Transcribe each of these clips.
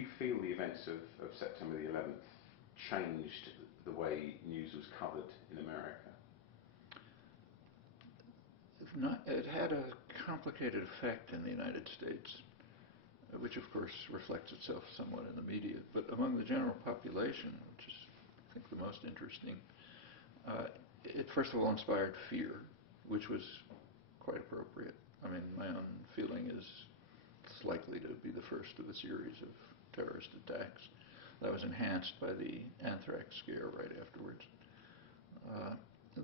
you feel the events of September the 11th changed the way news was covered in America? It had a complicated effect in the United States, which of course reflects itself somewhat in the media. But among the general population, which is, I think, the most interesting, it first of all inspired fear, which was quite appropriate. I mean, my own feeling is it's likely to be the first of a series of terrorist attacks. That was enhanced by the anthrax scare right afterwards.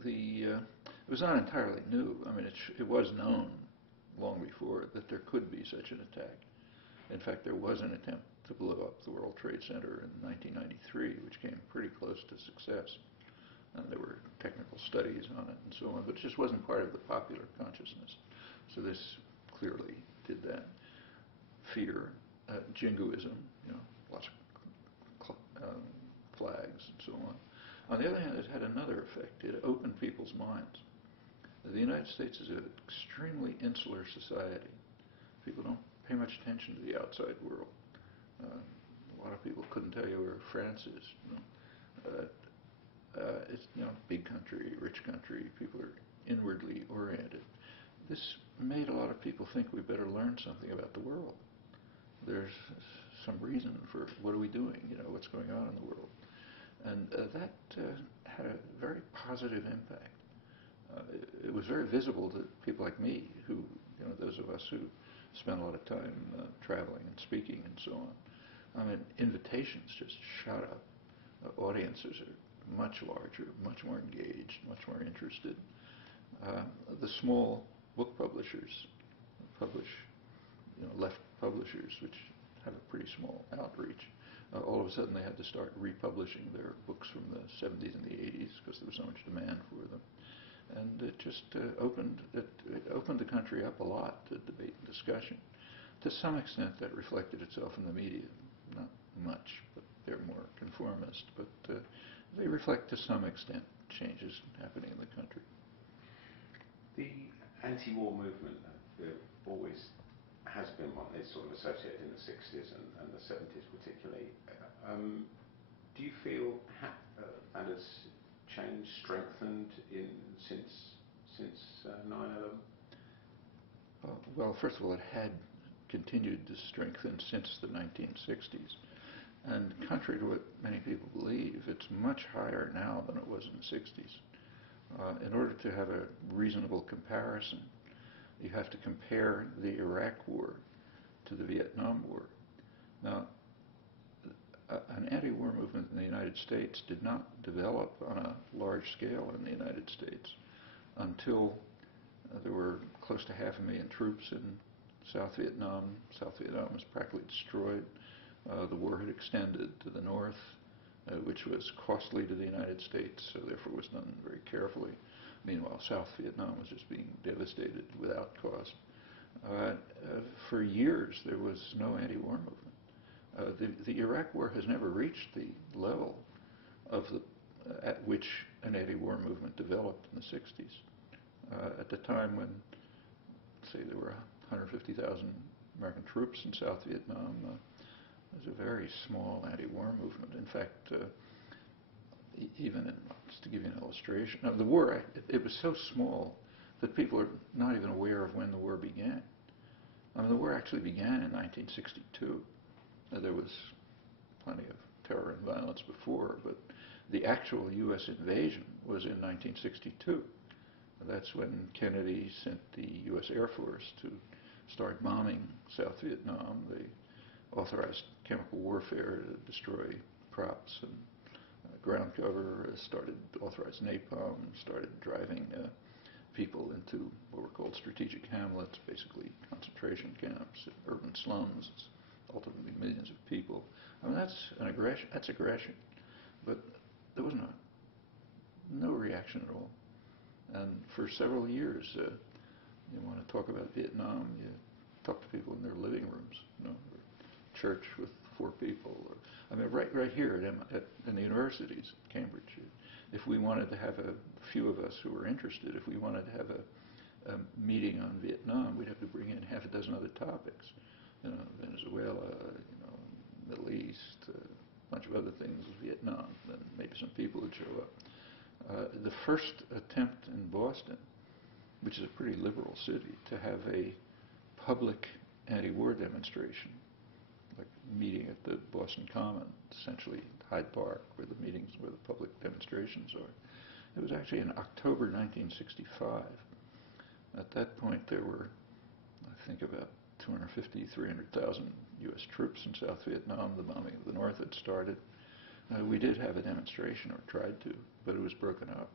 It was not entirely new. I mean, it was known long before that there could be such an attack. In fact, there was an attempt to blow up the World Trade Center in 1993, which came pretty close to success. And there were technical studies on it and so on, but it just wasn't part of the popular consciousness. So this clearly did that. Fear, jingoism, lots of flags and so on. On the other hand, it had another effect. It opened people's minds. The United States is an extremely insular society. People don't pay much attention to the outside world. A lot of people couldn't tell you where France is. It's big country, rich country. People are inwardly oriented. This made a lot of people think we better learn something about the world. There's some reason for what are we doing? What's going on in the world? And that had a very positive impact. It was very visible to people like me, who, those of us who spend a lot of time traveling and speaking and so on. I mean, invitations just shot up. Audiences are much larger, much more engaged, much more interested. The small book publishers publish, left publishers, which have a pretty small outreach. All of a sudden, they had to start republishing their books from the 70s and the 80s because there was so much demand for them. And it just opened the country up a lot to debate and discussion. To some extent, that reflected itself in the media. Not much, but they're more conformist. But they reflect, to some extent, changes happening in the country. The anti-war movement always has been one. It's sort of associated in the 60s and the 70s particularly. Do you feel that has changed, strengthened since 9/11? Well, first of all, it had continued to strengthen since the 1960s. And contrary to what many people believe, it's much higher now than it was in the 60s. In order to have a reasonable comparison, you have to compare the Iraq War to the Vietnam War. Now, an anti-war movement in the United States did not develop on a large scale in the United States until there were close to 500,000 troops in South Vietnam. South Vietnam was practically destroyed. The war had extended to the north, which was costly to the United States, so therefore was done very carefully. Meanwhile, South Vietnam was just being devastated without cost. For years, there was no anti-war movement. The Iraq War has never reached the level of at which an anti-war movement developed in the 60s. At the time when, say, there were 150,000 American troops in South Vietnam, there was a very small anti-war movement. In fact, just to give you an illustration, the war, it was so small that people are not even aware of when the war began. I mean, the war actually began in 1962. There was plenty of terror and violence before, but the actual U.S. invasion was in 1962. That's when Kennedy sent the U.S. Air Force to start bombing South Vietnam. They authorized chemical warfare to destroy crops and ground cover, authorized napalm, started driving people into what were called strategic hamlets, basically concentration camps, urban slums, ultimately millions of people. I mean, that's aggression. But there was no reaction at all. And for several years, you want to talk about Vietnam, you talk to people in their living rooms, church with 4 people. Right here in the universities, Cambridge. If we wanted to have a few of us who were interested, if we wanted to have a meeting on Vietnam, we'd have to bring in half a dozen other topics. Venezuela, Middle Middle East, a bunch of other things, Vietnam, and maybe some people would show up. The first attempt in Boston, which is a pretty liberal city, to have a public anti-war demonstration, like meeting at the Boston Common, essentially Hyde Park, where the meetings, where the public demonstrations are. It was actually in October 1965. At that point, there were, I think, about 250, 300,000 U.S. troops in South Vietnam. The bombing of the North had started. We did have a demonstration, or tried to, but it was broken up.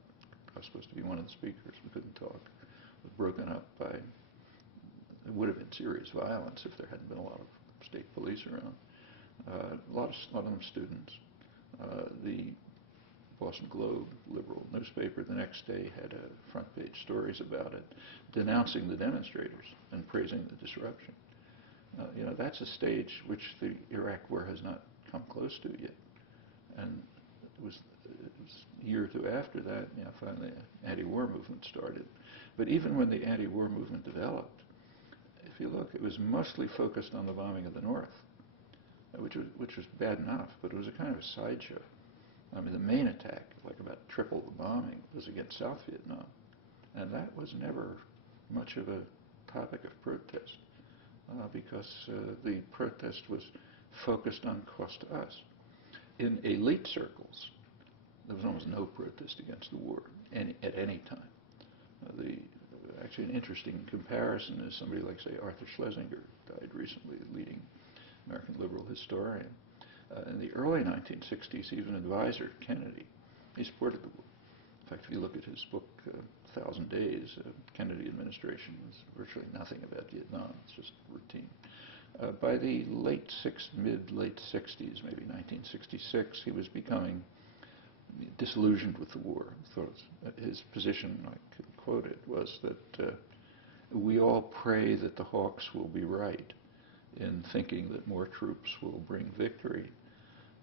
I was supposed to be one of the speakers. We couldn't talk. It was broken up by, it would have been serious violence if there hadn't been a lot of state police around. A lot of them students. The Boston Globe, liberal newspaper, the next day had front page stories about it, denouncing the demonstrators and praising the disruption. That's a stage which the Iraq War has not come close to yet. And it was a year or two after that, finally the anti-war movement started. But even when the anti-war movement developed, if you look, it was mostly focused on the bombing of the North, which was bad enough, but it was a kind of a sideshow. I mean, the main attack, like about triple the bombing, was against South Vietnam. And that was never much of a topic of protest, because the protest was focused on cost to us. In elite circles, there was almost no protest against the war at any time. Actually, an interesting comparison is somebody like, say, Arthur Schlesinger, died recently, a leading American liberal historian. In the early 1960s, he was an advisor to Kennedy. He supported the war. In fact, if you look at his book, 1,000 Days, Kennedy administration was virtually nothing about Vietnam. It's just routine. By the mid-late 60s, maybe 1966, he was becoming disillusioned with the war. His position, I could quote it, was that we all pray that the Hawks will be right in thinking that more troops will bring victory.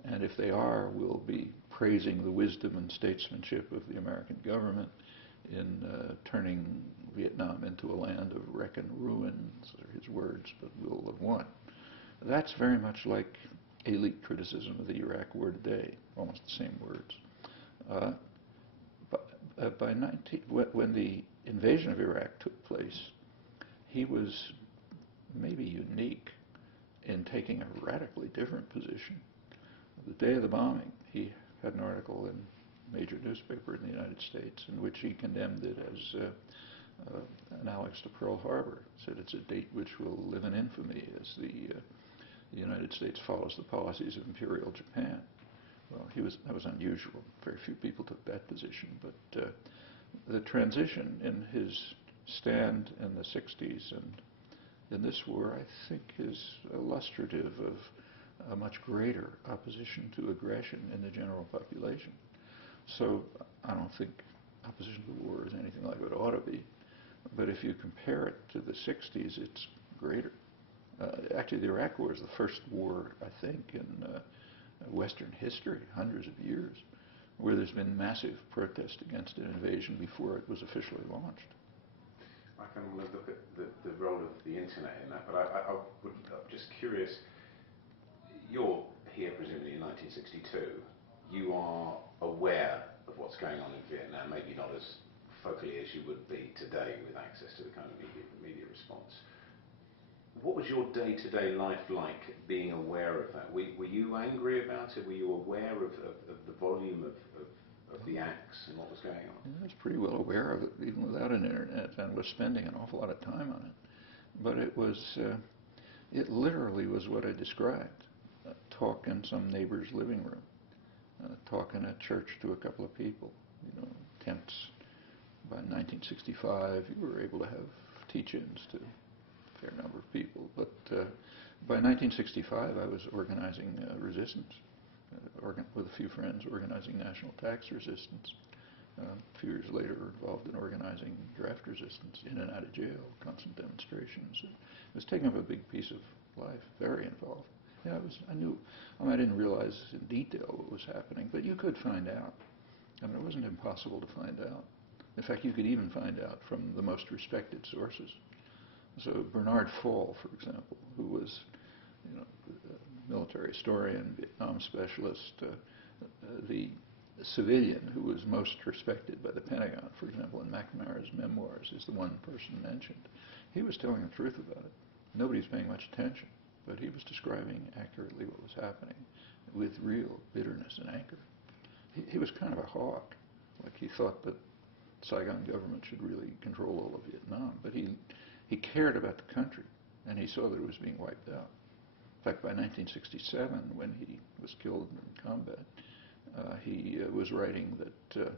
And if they are, we'll be praising the wisdom and statesmanship of the American government in turning Vietnam into a land of wreck and ruins, are his words, but we'll have won. That's very much like elite criticism of the Iraq War today, almost the same words. When the invasion of Iraq took place, he was maybe unique in taking a radically different position. The day of the bombing, he had an article in a major newspaper in the United States in which he condemned it as analogous to Pearl Harbor. Said it's a date which will live in infamy as the United States follows the policies of Imperial Japan. Well, that was unusual. Very few people took that position, but the transition in his stand in the 60s and in this war, I think, is illustrative of a much greater opposition to aggression in the general population. So I don't think opposition to the war is anything like what it ought to be. But if you compare it to the 60s, it's greater. Actually, the Iraq War is the first war, I think, in Western history, hundreds of years, where there's been massive protest against an invasion before it was officially launched. I can look at the role of the internet in that, but I'm just curious. You're here presumably in 1962. You are aware of what's going on in Vietnam, maybe not as focally as you would be today with access to the kind of media response. What was your day-to-day life like being aware of that? Were you angry about it? Were you aware of the volume of the acts and what was going on? I was pretty well aware of it, even without an internet, and was spending an awful lot of time on it. But it literally was what I described. Talk in some neighbor's living room, talk in a church to a couple of people, tents. By 1965, you were able to have teach-ins to a fair number of people. But by 1965, I was organizing resistance, with a few friends, organizing national tax resistance. A few years later, involved in organizing draft resistance, in and out of jail, constant demonstrations. It was taking up a big piece of life, very involved. Yeah, I didn't realize in detail what was happening, but you could find out. I mean, it wasn't impossible to find out. In fact, you could even find out from the most respected sources. So Bernard Fall, for example, who was, military historian, Vietnam specialist, the civilian who was most respected by the Pentagon, for example, in McNamara's memoirs, is the one person mentioned. He was telling the truth about it. Nobody's paying much attention, but he was describing accurately what was happening with real bitterness and anger. He was kind of a hawk. Like, he thought that Saigon government should really control all of Vietnam, but he cared about the country, and he saw that it was being wiped out. In fact, by 1967, when he was killed in combat, he was writing that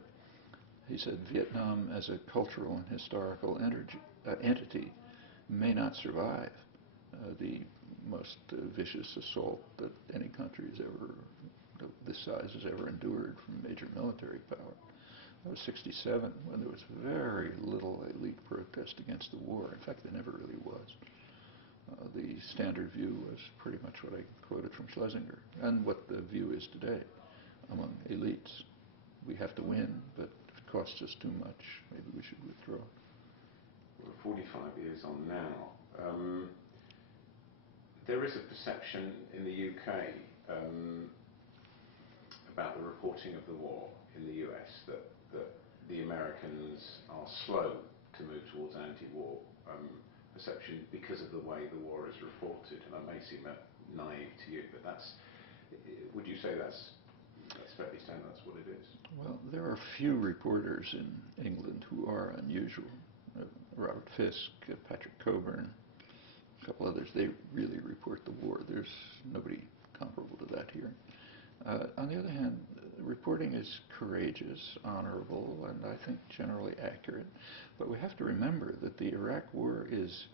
he said Vietnam as a cultural and historical entity may not survive the most vicious assault that any country has ever, this size has ever endured from major military power. That was 67, when there was very little elite protest against the war. In fact, there never really was. The standard view was pretty much what I quoted from Schlesinger, and what the view is today among elites. We have to win, but if it costs us too much, maybe we should withdraw. We're 45 years on now. There is a perception in the UK about the reporting of the war in the US that the Americans are slow to move towards anti-war perception because of the way the war is reported. And that may seem naive to you, but would you say that's fairly standard, that's what it is? Well, there are few reporters in England who are unusual. Robert Fisk, Patrick Coburn, a couple others, they really report the war. There's nobody comparable to that here. On the other hand, reporting is courageous, honorable, and I think generally accurate. But we have to remember that the Iraq War is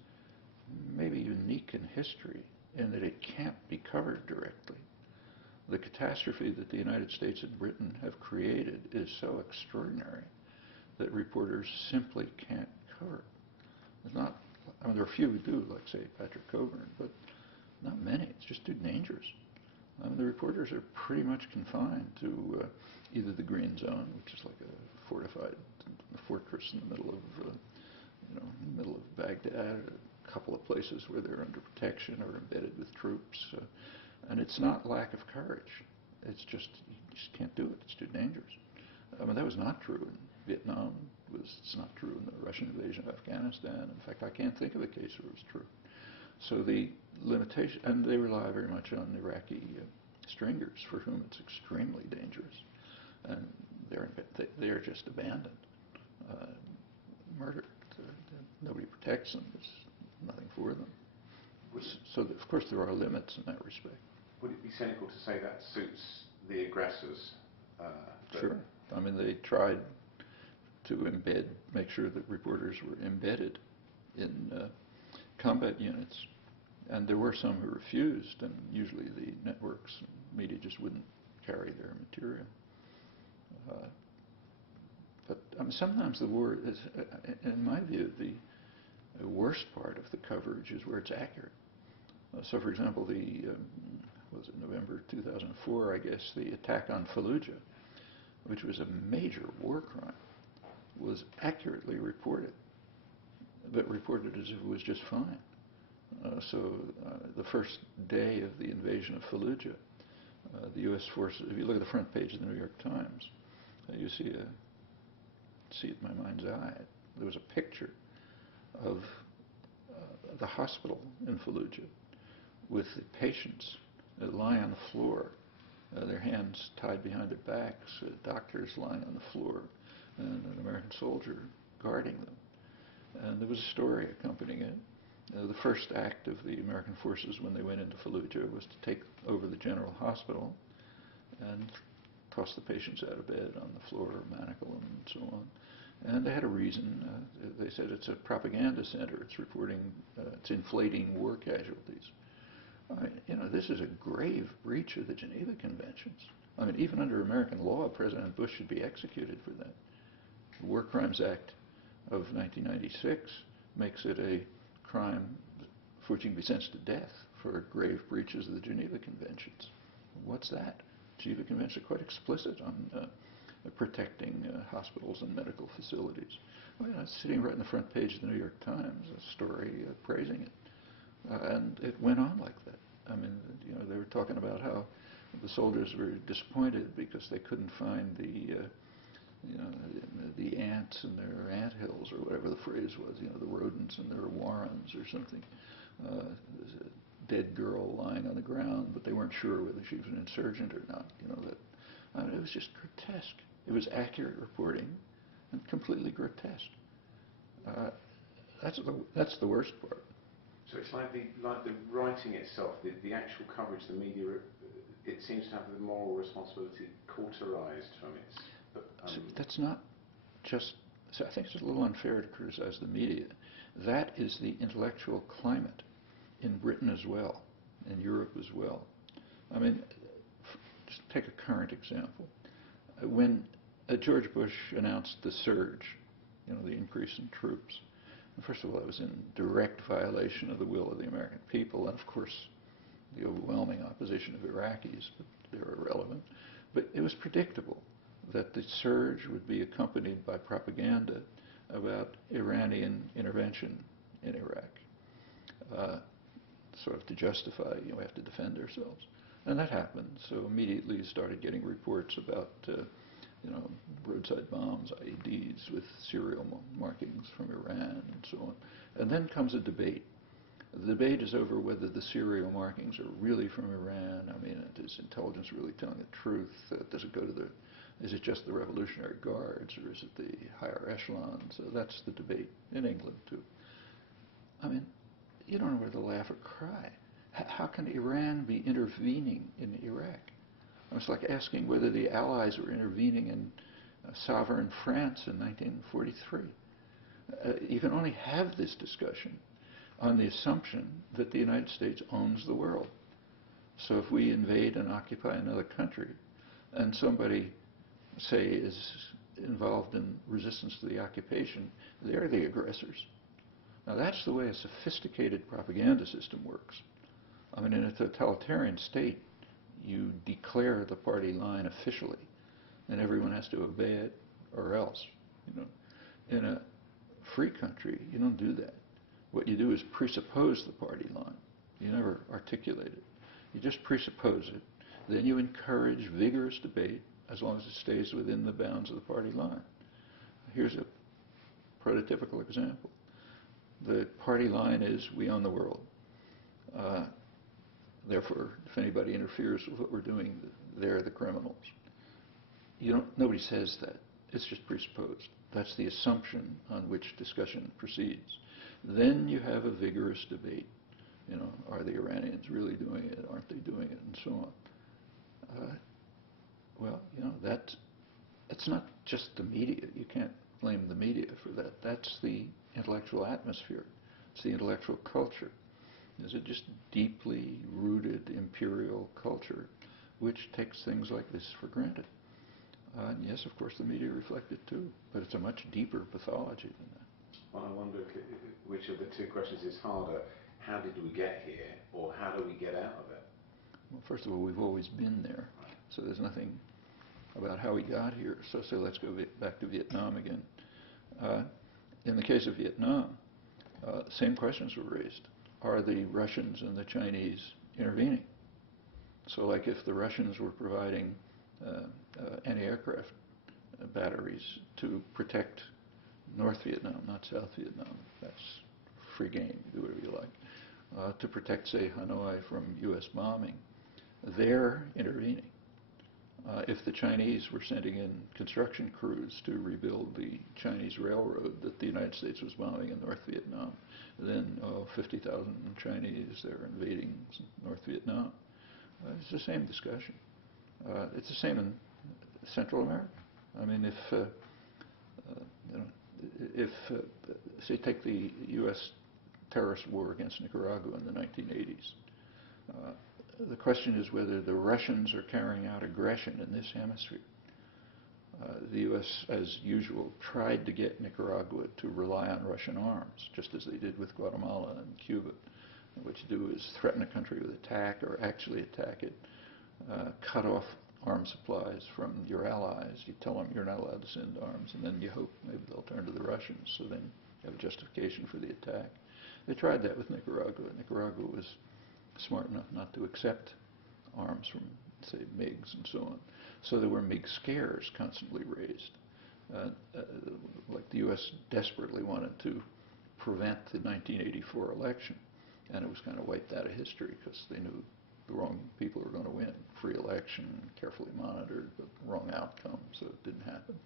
maybe unique in history in that it can't be covered directly. The catastrophe that the United States and Britain have created is so extraordinary that reporters simply can't cover it. There's not, I mean, there are few who do, like, say, Patrick Coburn, but not many. It's just too dangerous. I mean, the reporters are pretty much confined to either the Green Zone, which is like a fortified fortress in the middle of, Baghdad, a couple of places where they're under protection or embedded with troops. And it's not lack of courage. It's just, you just can't do it. It's too dangerous. I mean, that was not true in Vietnam. It's not true in the Russian invasion of Afghanistan. In fact, I can't think of a case where it was true. So the limitation, and they rely very much on Iraqi stringers, for whom it's extremely dangerous, and they're just abandoned, murdered. Nobody protects them. There's nothing for them. So of course there are limits in that respect. Would it be cynical to say that suits the aggressors? Sure. I mean, they tried to make sure that reporters were embedded in combat units, and there were some who refused, and usually the networks and media just wouldn't carry their material. But sometimes the war is, in my view, the worst part of the coverage is where it's accurate. So, for example, was it November 2004, I guess, the attack on Fallujah, which was a major war crime, was accurately reported, but reported as if it was just fine. So the first day of the invasion of Fallujah, the U.S. forces, if you look at the front page of the New York Times, you see it in my mind's eye. There was a picture of the hospital in Fallujah with the patients lying on the floor, their hands tied behind their backs, doctors lying on the floor, and an American soldier guarding them. And there was a story accompanying it. The first act of the American forces when they went into Fallujah was to take over the general hospital and toss the patients out of bed on the floor, manacle them, and so on. And they had a reason. They said it's a propaganda center. It's reporting, it's inflating war casualties. This is a grave breach of the Geneva Conventions. I mean, even under American law, President Bush should be executed for that. The War Crimes Act of 1996 makes it a crime for which you can be sentenced to death for grave breaches of the Geneva Conventions. What's that? Geneva Conventions are quite explicit on protecting hospitals and medical facilities. Well, it's sitting right in the front page of the New York Times, a story praising it. And it went on like that. I mean, they were talking about how the soldiers were disappointed because they couldn't find the ants in their ant hills, or whatever the phrase was, the rodents in their warrens or something. There's a dead girl lying on the ground, but they weren't sure whether she was an insurgent or not. It was just grotesque. It was accurate reporting and completely grotesque. That's the worst part. So it's like the writing itself, the actual coverage, the media, it seems to have the moral responsibility cauterized from its... So that's not just... So I think it's a little unfair to criticize the media. That is the intellectual climate in Britain as well, in Europe as well. I mean, just take a current example. When George Bush announced the surge, the increase in troops, first of all, it was in direct violation of the will of the American people, and of course, the overwhelming opposition of Iraqis, but they're irrelevant. But it was predictable that the surge would be accompanied by propaganda about Iranian intervention in Iraq, sort of to justify, we have to defend ourselves. And that happened. So immediately you started getting reports about, roadside bombs, IEDs with serial markings from Iran and so on. And then comes a debate. The debate is over whether the serial markings are really from Iran. I mean, is intelligence really telling the truth? Does it go to is it just the Revolutionary Guards, or is it the higher echelons? So that's the debate in England too. I mean, you don't know whether to laugh or cry. How can Iran be intervening in Iraq? It's like asking whether the Allies were intervening in sovereign France in 1943. You can only have this discussion on the assumption that the United States owns the world. So if we invade and occupy another country, and somebody, say, is involved in resistance to the occupation, they're the aggressors. Now that's the way a sophisticated propaganda system works. I mean, in a totalitarian state, you declare the party line officially, and everyone has to obey it, or else. In a free country, you don't do that. What you do is presuppose the party line. You never articulate it. You just presuppose it. Then you encourage vigorous debate as long as it stays within the bounds of the party line. Here's a prototypical example. The party line is, we own the world. Therefore, if anybody interferes with what we're doing, they're the criminals. Nobody says that. It's just presupposed. That's the assumption on which discussion proceeds. Then you have a vigorous debate. Are the Iranians really doing it? Aren't they doing it? And so on. That's not just the media. You can't blame the media for that. That's the intellectual atmosphere. It's the intellectual culture. Is it just deeply rooted imperial culture which takes things like this for granted? And yes, of course, the media reflect it too, but it's a much deeper pathology than that. Well, I wonder which of the two questions is harder. How did we get here, or how do we get out of it? Well, first of all, we've always been there, so there's nothing about how we got here. So let's go back to Vietnam again. In the case of Vietnam, same questions were raised. Are the Russians and the Chinese intervening? So like if the Russians were providing anti-aircraft batteries to protect North Vietnam, not South Vietnam, that's free game, do whatever you like, to protect, say, Hanoi from U.S. bombing, they're intervening. If the Chinese were sending in construction crews to rebuild the Chinese railroad that the United States was bombing in North Vietnam, then 50,000 Chinese, they're invading North Vietnam. It's the same discussion. It's the same in Central America. I mean, if say, take the U.S. terrorist war against Nicaragua in the 1980s, the question is whether the Russians are carrying out aggression in this hemisphere. The U.S., as usual, tried to get Nicaragua to rely on Russian arms, just as they did with Guatemala and Cuba. And what you do is threaten a country with attack or actually attack it, cut off arms supplies from your allies. You tell them you're not allowed to send arms, and then you hope maybe they'll turn to the Russians, so then you have a justification for the attack. They tried that with Nicaragua. Nicaragua was smart enough not to accept arms from, say, MiGs and so on. So there were MiG scares constantly raised. Like the U.S. desperately wanted to prevent the 1984 election, and it was kind of wiped out of history because they knew the wrong people were going to win. Free election, carefully monitored, but wrong outcome, so it didn't happen.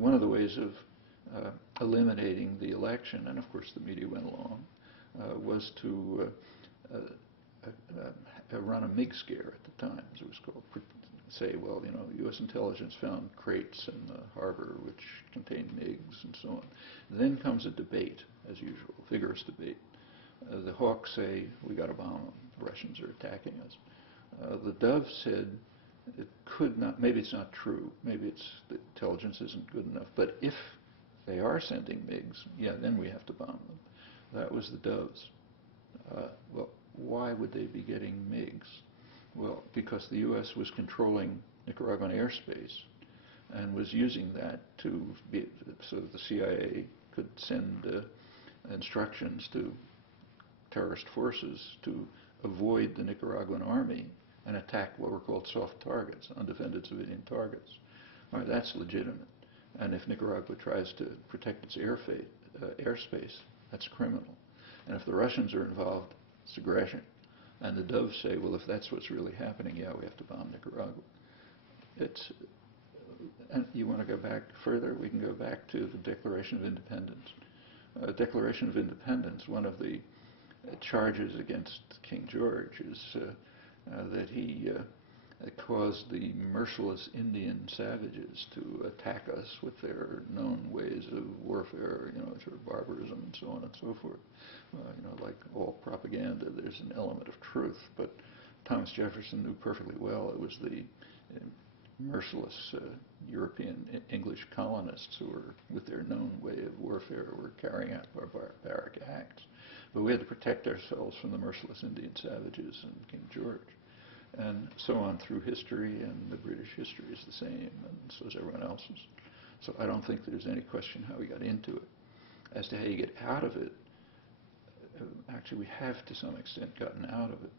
One of the ways of eliminating the election, and of course the media went along, was to run a MiG scare at the time, as it was called. Say, well, you know, U.S. intelligence found crates in the harbor which contained MiGs and so on. Then comes a debate, as usual, vigorous debate. The Hawks say, we got to bomb them. The Russians are attacking us. The Dove said, it could not, maybe it's not true, maybe it's the intelligence isn't good enough, but if they are sending MiGs, yeah, then we have to bomb them. That was the Doves. Well, why would they be getting MiGs? Well, because the U.S. was controlling Nicaraguan airspace and was using that to be, so that the CIA could send instructions to terrorist forces to avoid the Nicaraguan army and attack what were called soft targets, undefended civilian targets. All right, that's legitimate. And if Nicaragua tries to protect its airspace, that's criminal. And if the Russians are involved, it's aggression. And the Doves say, well, if that's what's really happening, yeah, we have to bomb Nicaragua. And you want to go back further? We can go back to the Declaration of Independence. Declaration of Independence, one of the charges against King George is that he caused the merciless Indian savages to attack us with their known ways of warfare, you know, sort of barbarism and so on and so forth. You know, like all propaganda, there's an element of truth, but Thomas Jefferson knew perfectly well it was the merciless European English colonists who were, with their known way of warfare, were carrying out barbaric acts. But we had to protect ourselves from the merciless Indian savages and King George. And so on through history, and the British history is the same, and so is everyone else's. So I don't think there's any question how we got into it. As to how you get out of it, actually we have to some extent gotten out of it.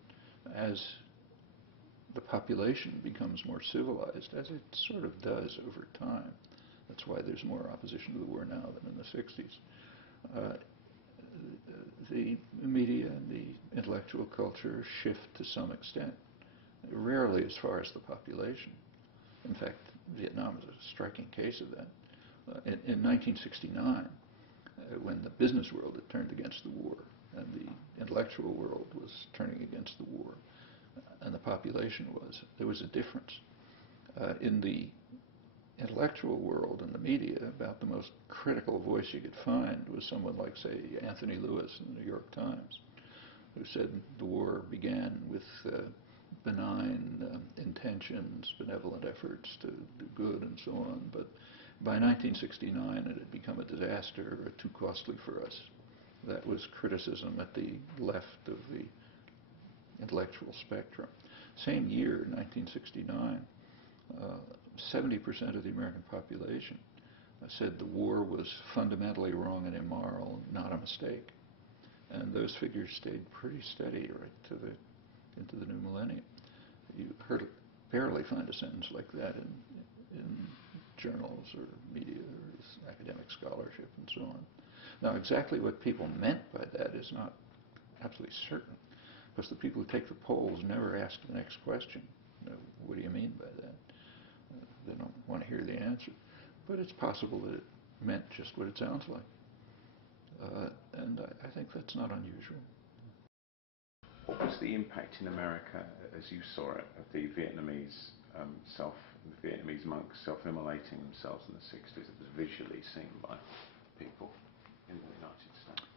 As the population becomes more civilized, as it sort of does over time. That's why there's more opposition to the war now than in the 60s. The media and the intellectual culture shift to some extent. Rarely as far as the population. In fact, Vietnam is a striking case of that. In 1969, when the business world had turned against the war, and the intellectual world was turning against the war, and the population was, there was a difference. In the intellectual world and the media, about the most critical voice you could find was someone like, say, Anthony Lewis in the New York Times, who said the war began with benign intentions, benevolent efforts to do good and so on, but by 1969 it had become a disaster, too costly for us. That was criticism at the left of the intellectual spectrum. Same year, 1969, 70% of the American population said the war was fundamentally wrong and immoral, not a mistake. And those figures stayed pretty steady right into the new millennium. You barely find a sentence like that in journals or media or academic scholarship and so on. Now, exactly what people meant by that is not absolutely certain, because the people who take the polls never ask the next question. You know, what do you mean by that? They don't want to hear the answer. But it's possible that it meant just what it sounds like. And I think that's not unusual. What was the impact in America, as you saw it, of the Vietnamese monks self-immolating themselves in the 60s? It was visually seen by people in the United States.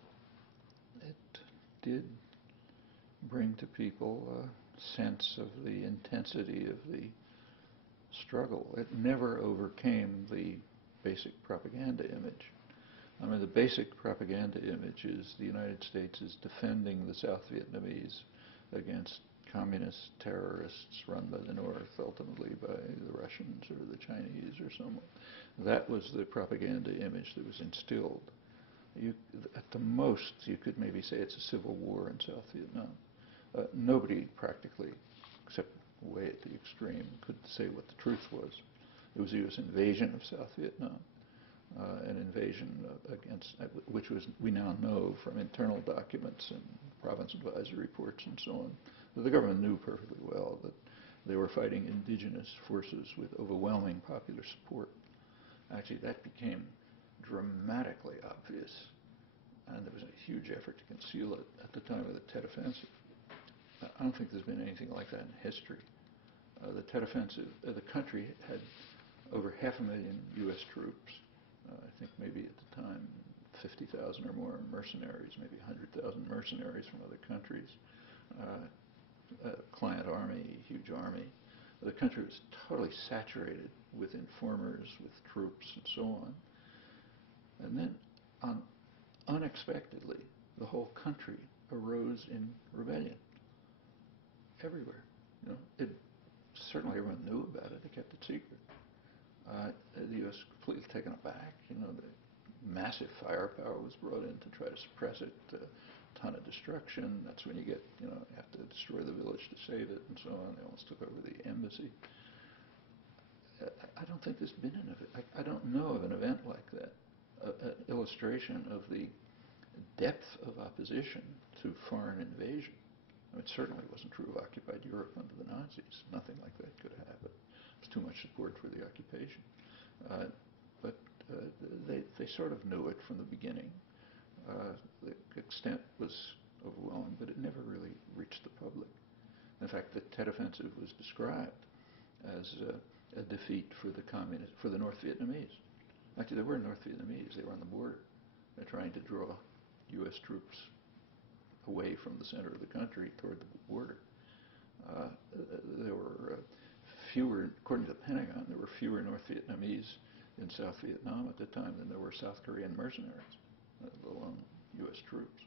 It did bring to people a sense of the intensity of the struggle. It never overcame the basic propaganda image. I mean, the basic propaganda image is the United States is defending the South Vietnamese against communist terrorists run by the North, ultimately by the Russians or the Chinese or someone. That was the propaganda image that was instilled. At the most, you could maybe say it's a civil war in South Vietnam. Nobody practically, except way at the extreme, could say what the truth was. It was the U.S. invasion of South Vietnam, an invasion against, which was, we now know from internal documents and province advisory reports and so on, that the government knew perfectly well that they were fighting indigenous forces with overwhelming popular support. Actually, that became dramatically obvious, and there was a huge effort to conceal it at the time of the Tet Offensive. I don't think there's been anything like that in history. The Tet Offensive, the country had over 500,000 U.S. troops, I think maybe at the time 50,000 or more mercenaries, maybe 100,000 mercenaries from other countries, a client army, huge army. The country was totally saturated with informers, with troops, and so on. And then, unexpectedly, the whole country arose in rebellion. Everywhere. You know, certainly everyone knew about it. They kept it secret. The U.S. completely taken aback. You know, the massive firepower was brought in to try to suppress it. A ton of destruction. That's when you get, you know, you have to destroy the village to save it, and so on. They almost took over the embassy. I don't think there's been an event. I don't know of an event like that. An illustration of the depth of opposition to foreign invasion. I mean, it certainly wasn't true of occupied Europe under the Nazis. Nothing like that could have happened. There was too much support for the occupation. But they sort of knew it from the beginning. The extent was overwhelming, but it never really reached the public. In fact, the Tet Offensive was described as a defeat for the North Vietnamese. Actually, there were North Vietnamese. They were on the border. They're trying to draw U.S. troops away from the center of the country toward the border. There were fewer, according to the Pentagon, there were fewer North Vietnamese in South Vietnam at the time than there were South Korean mercenaries, let alone U.S. troops.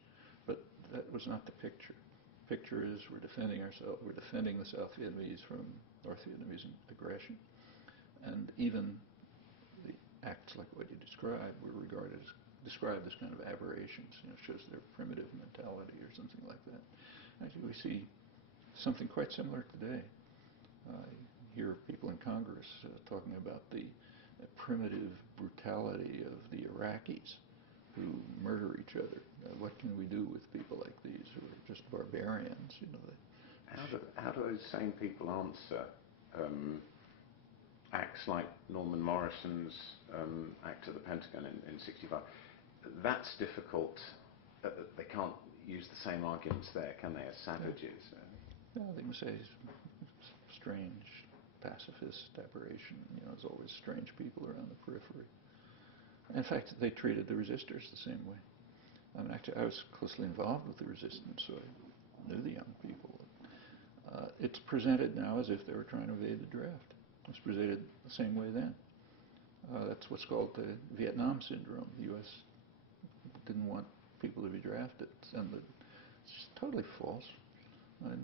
But that was not the picture. The picture is we're defending ourselves, we're defending the South Vietnamese from North Vietnamese aggression. And even the acts like what you described were described as kind of aberrations, you know, shows their primitive mentality or something like that. Actually, we see something quite similar today. I hear people in Congress talking about the primitive brutality of the Iraqis who murder each other. What can we do with people like these who are just barbarians? You know, how do those same people answer acts like Norman Morrison's act at the Pentagon in '65? That's difficult. They can't use the same arguments there, can they, as savages? Yeah, they can say strange, pacifist, aberration. You know, there's always strange people around the periphery. In fact, they treated the resistors the same way. I mean, actually, I was closely involved with the resistance, so I knew the young people. It's presented now as if they were trying to evade the draft. It was presented the same way then. That's what's called the Vietnam syndrome. The U.S. didn't want people to be drafted, and it's totally false. And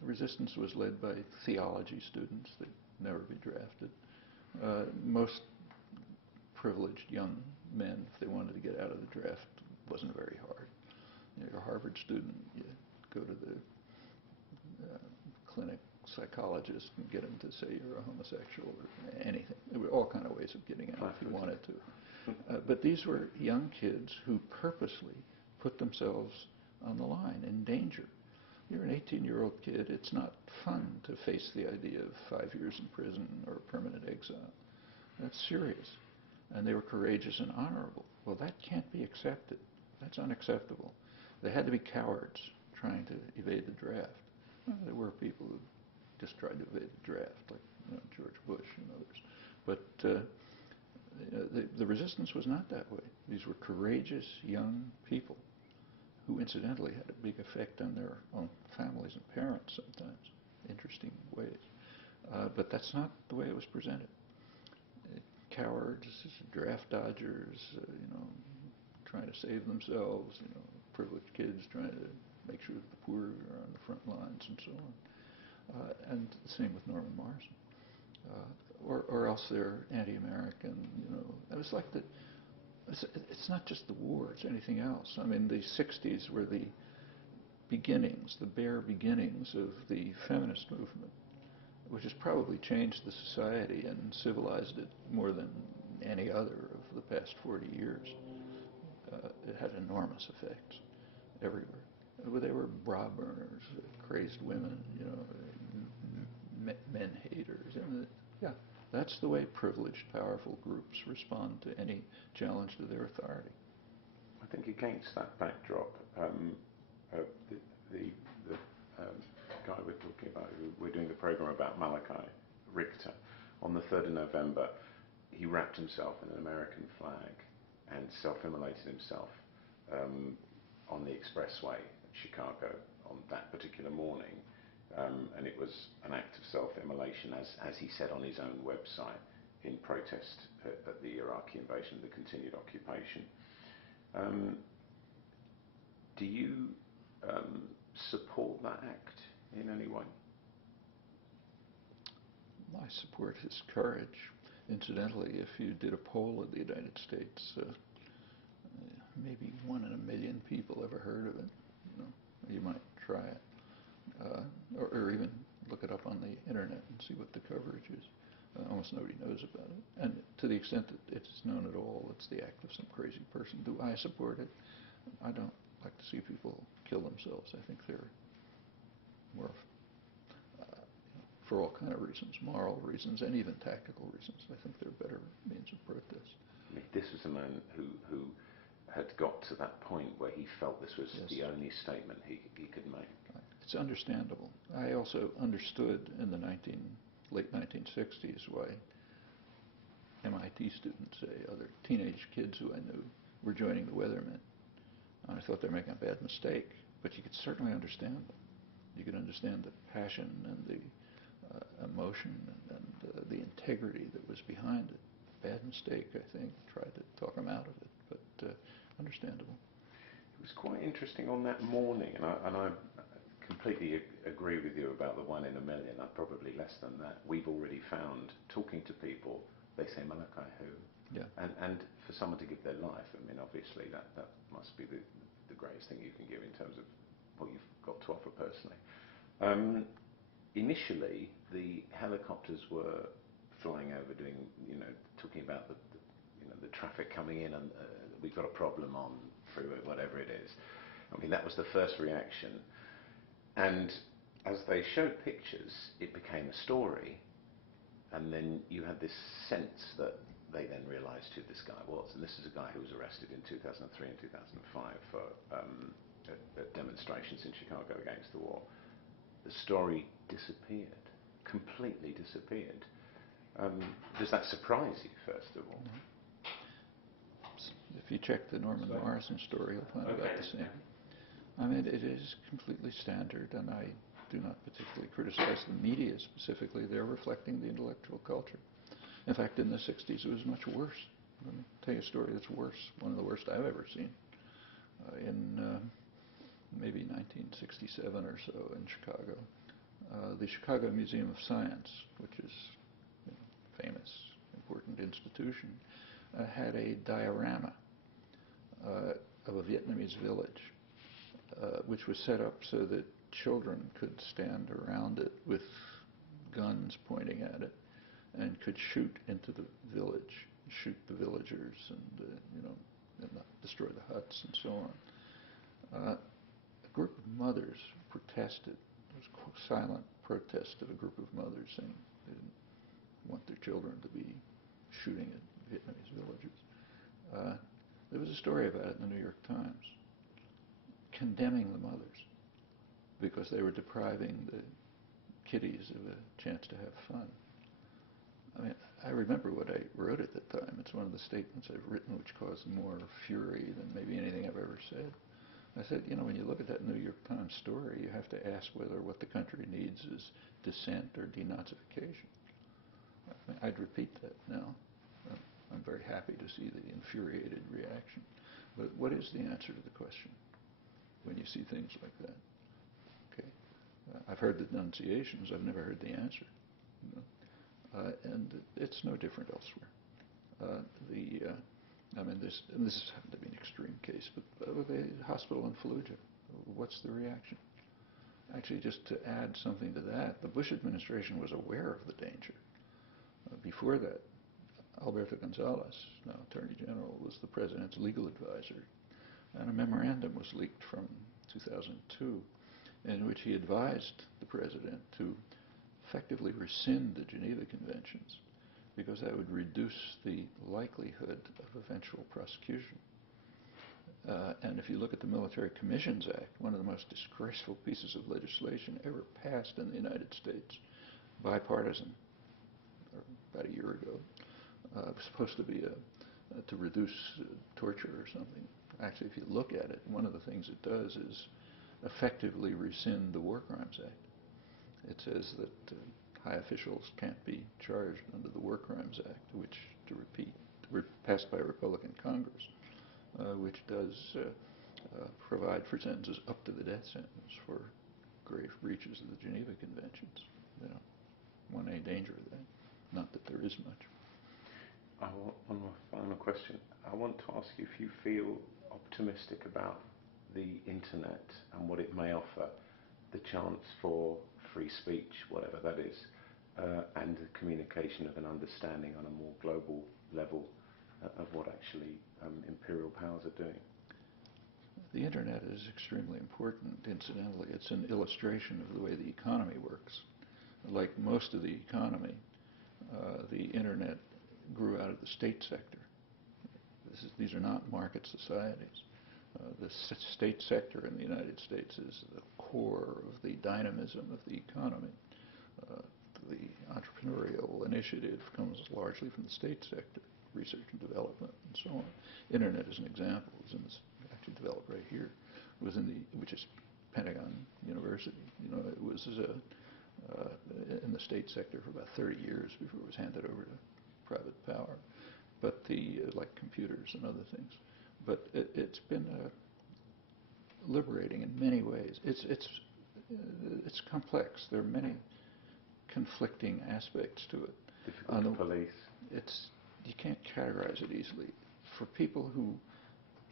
the resistance was led by theology students. They'd never be drafted. Most privileged young men, if they wanted to get out of the draft, it wasn't very hard. You know, you're a Harvard student, you go to the clinic psychologist and get them to say you're a homosexual or anything. There were all kind of ways of getting out if you wanted to. But these were young kids who purposely put themselves on the line, in danger. You're an 18-year-old kid. It's not fun to face the idea of 5 years in prison or permanent exile. That's serious. And they were courageous and honorable. Well, that can't be accepted. That's unacceptable. They had to be cowards trying to evade the draft. Well, there were people who just tried to evade the draft, like George Bush and others. But the resistance was not that way. These were courageous young people who incidentally had a big effect on their own families and parents sometimes, interesting ways. But that's not the way it was presented. Cowards, draft dodgers, trying to save themselves, privileged kids trying to make sure that the poor are on the front lines and so on. And the same with Norman Morrison. Or else they're anti-American, It was like it's not just the war, it's anything else. I mean, the 60s were the beginnings, the bare beginnings of the feminist movement. which has probably changed the society and civilized it more than any other of the past 40 years. It had enormous effects everywhere. They were bra burners, crazed women, men haters. And yeah, that's the way privileged, powerful groups respond to any challenge to their authority. I think against that backdrop, the guy we're talking about, we're doing the program about, Malachi Richter, on the 3rd of November, he wrapped himself in an American flag and self-immolated himself on the expressway at Chicago on that particular morning. And it was an act of self-immolation, as he said on his own website, in protest at the Iraqi invasion, the continued occupation. Do you support that act in any way? I support his courage. Incidentally, if you did a poll of the United States, maybe 1 in a million people ever heard of it. You might try it, or even look it up on the internet and see what the coverage is. Almost nobody knows about it. And to the extent that it's known at all, it's the act of some crazy person. Do I support it? I don't like to see people kill themselves. I think they're more for all kind of reasons, moral reasons, and even tactical reasons. I think there are better means of protest. I mean, this was a man who had got to that point where he felt this was the only statement he could make. It's understandable. I also understood in the late 1960s why MIT students, say, other teenage kids who I knew, were joining the Weathermen. And I thought they were making a bad mistake, but you could certainly understand them. You could understand the passion and the emotion and the integrity that was behind it. Bad mistake, I think. Tried to talk them out of it, but understandable. It was quite interesting on that morning, and I completely agree with you about the 1 in a million. Probably less than that. We've already found, talking to people, they say, Malachi who? Yeah. And for someone to give their life, I mean, obviously that must be the greatest thing you can give in terms of what you've got to offer personally. Initially, the helicopters were flying over, doing, talking about the traffic coming in, and we've got a problem on freeway, whatever it is. I mean, that was the first reaction. And as they showed pictures, it became a story. And then you had this sense that they then realized who this guy was. And this is a guy who was arrested in 2003 and 2005 for demonstrations in Chicago against the war. The story disappeared, completely disappeared. Does that surprise you, first of all? No. If you check the Norman Morrison story, you'll find about the same. I mean, it is completely standard, and I do not particularly criticize the media specifically. They're reflecting the intellectual culture. In fact, in the 60s, it was much worse. Let me tell you a story that's worse, one of the worst I've ever seen. In maybe 1967 or so in Chicago, the Chicago Museum of Science, which is a famous, important institution, had a diorama of a Vietnamese village, which was set up so that children could stand around it with guns pointing at it and could shoot into the village, shoot the villagers, and and destroy the huts and so on. A group of mothers protested. There was a silent protest of a group of mothers saying they didn't want their children to be shooting at Vietnamese villagers. There was a story about it in the New York Times, condemning the mothers because they were depriving the kiddies of a chance to have fun. I mean, I remember what I wrote at the time. It's one of the statements I've written which caused more fury than maybe anything I've ever said. I said, when you look at that New York Times story, you have to ask whether what the country needs is dissent or denazification. I mean, I'd repeat that now. I'm very happy to see the infuriated reaction. But what is the answer to the question when you see things like that? Okay, I've heard the denunciations. I've never heard the answer. And it's no different elsewhere. This happened to be an extreme case, but with a hospital in Fallujah, what's the reaction? Actually, just to add something to that, the Bush administration was aware of the danger. Before that, Alberto Gonzales, now Attorney General, was the president's legal advisor, and a memorandum was leaked from 2002 in which he advised the president to effectively rescind the Geneva Conventions because that would reduce the likelihood of eventual prosecution. And if you look at the Military Commissions Act, one of the most disgraceful pieces of legislation ever passed in the United States, bipartisan, about a year ago, was supposed to be to reduce torture or something. Actually, if you look at it, one of the things it does is effectively rescind the War Crimes Act. It says that high officials can't be charged under the War Crimes Act, which, to repeat, passed by a Republican Congress, which does provide for sentences up to the death sentence for grave breaches of the Geneva Conventions. You know, one A danger of that. Not that there is much. One more final question. I want to ask you if you feel optimistic about the internet and what it may offer, the chance for free speech, whatever that is, and the communication of an understanding on a more global level of what actually imperial powers are doing. The internet is extremely important. Incidentally, it's an illustration of the way the economy works. Like most of the economy, the internet grew out of the state sector. These are not market societies. The state sector in the United States is the core of the dynamism of the economy. The entrepreneurial initiative comes largely from the state sector, research and development, and so on. Internet is an example. It's actually developed right here, which is Pentagon University. You know, it was in the state sector for about 30 years before it was handed over to private power. But like computers and other things. But it's been liberating in many ways. It's complex. There are many conflicting aspects to it. Difficult to police. You can't categorize it easily. For people who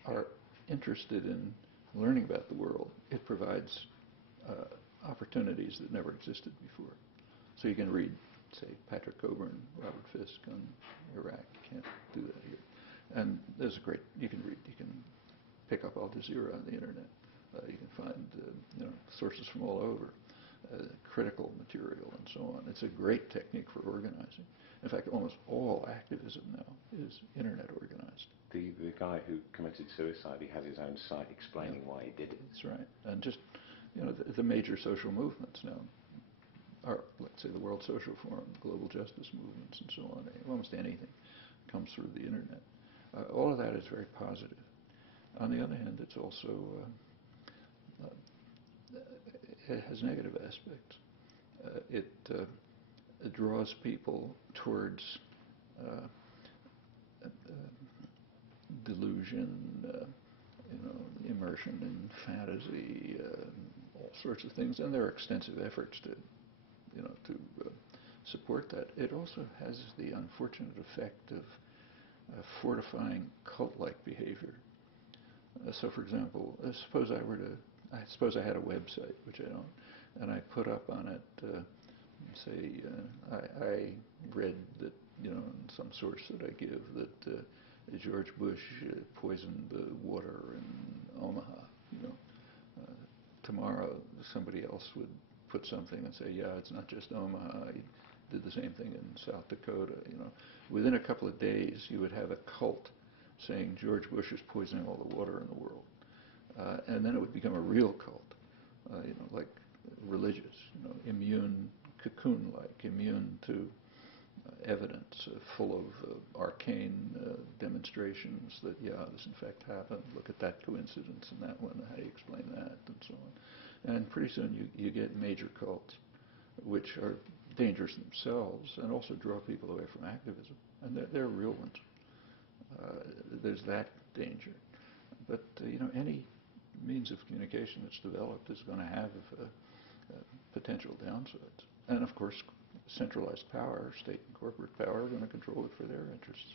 are interested in learning about the world, it provides opportunities that never existed before. So you can read, say, Patrick Coburn, Robert Fisk on Iraq. You can't do that here. And there's you can pick up Al Jazeera on the internet. You can find sources from all over, critical material and so on. It's a great technique for organizing. In fact, almost all activism now is internet organized. The guy who committed suicide, he has his own site explaining why he did it. That's right. And just, the major social movements now are, let's say, the World Social Forum, global justice movements and so on. Almost anything comes through the internet. All of that is very positive. On the other hand, it's also, it has negative aspects. It draws people towards delusion, immersion in fantasy, all sorts of things, and there are extensive efforts to support that. It also has the unfortunate effect of fortifying cult-like behavior. So, for example, suppose I had a website, which I don't, and I put up on it, say, I read that, in some source that I give, that George Bush poisoned the water in Omaha. Tomorrow somebody else would put something and say, yeah, it's not just Omaha. He did the same thing in South Dakota. Within a couple of days, you would have a cult saying George Bush is poisoning all the water in the world, and then it would become a real cult, like religious, immune, cocoon-like, immune to evidence, full of arcane demonstrations that, yeah, this in fact happened. Look at that coincidence and that one. How do you explain that? And so on. And pretty soon you get major cults, which are dangerous themselves and also draw people away from activism. And they're real ones. There's that danger. But, any means of communication that's developed is going to have potential downsides. And, of course, centralized power, state and corporate power, are going to control it for their interests.